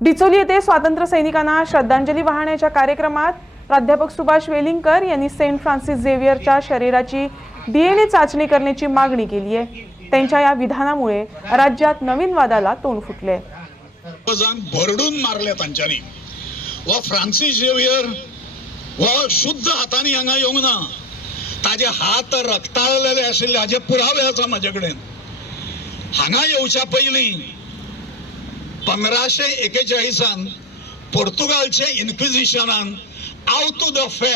डिचोली येथे स्वातंत्र्य सैनिकांना श्रद्धांजली वाहण्याच्या कार्यक्रमात प्राध्यापक सुभाष वेलिंगकर यांनी सेंट फ्रान्सिस झेवियरच्या शरीराची डीएनए चाचणी करण्याची मागणी केली आहे. त्यांच्या या विधानामुळे राज्यात नवीन वादाला तोंड फुटले. भरडून मारल्या त्यांच्यानी. व फ्रान्सिस झेवियर व शुद्ध हातांनी हांगा येवंक ना ताजे हात रक्ताळलेले आशिल्ले हाजे पुरावे आसा म्हाजे कडेन हांगा येवच्या पयलीं पंधराशे एकेचाळीसान पोर्तुगालचे इन्क्विजिशनान आउट टू द फे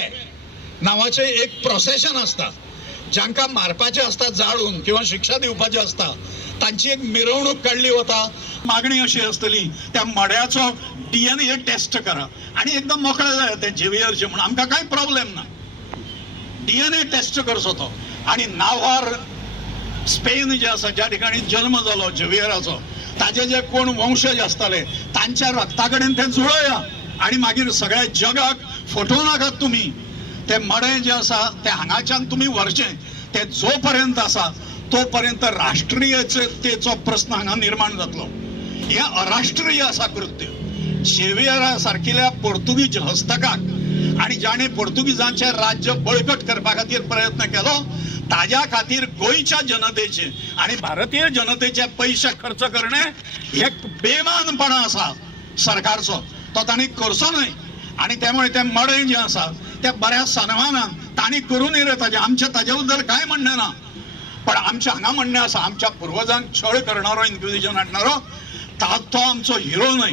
नावाचे एक प्रोसेशन आसता जांकां मारपाचे आसता जाळून किंवा शिक्षा दिवपाची आसता तांची एक मिरवणूक काडली वता मागणी अशी आसतली त्या मड्याचो डीएनए टेस्ट करा. आणि एकदम मोकळे जाय ते झेवियरचे म्हणून. आमकां कांय प्रॉब्लेम ना? डीएनए टेस्ट करचो तो आणि नावार स्पेन जे आसा ज्या ठिकाणी जन्म जालो झेवियराचो ताजे जे कोण वंशज आसताले तांच्या रक्ता कडेन ते जुळया. आणि मागीर सगळ्या जगाक फटोव नाकात तुमी ते मडे जे आसा ते हांगाच्यान तुमी व्हरचें ते जो पर्यंत आसा तो पर्यंत राष्ट्रीयतेचो प्रश्न हांगा निर्माण जातलो. हे अराष्ट्रीय आसा कृत्य. झेवियरा सारकिल्या पोर्तुगीज हस्तकाक आणि ज्याने पोर्तुगीजांचे राज्य बळकट करपा खातीर प्रयत्न केलो ताज्या खातीर गोंयच्या जनतेचे आणि भारतीय जनतेचे पयशे खर्च करणे हे बेमानपणा आसा सरकारचो. तो तांणी करचो न्हय आणि त्यामुळे ते मडे जे आसा ते बऱ्या सन्मानान तांणी करून रे ताजे आमचे ताजे बद्दल काय म्हणणें ना पण आमचे हांगा म्हणणें आसा आमच्या पुर्वजांक छळ करणारो इन्क्विजिशन हाडणारो ता तो आमचो हिरो न्हय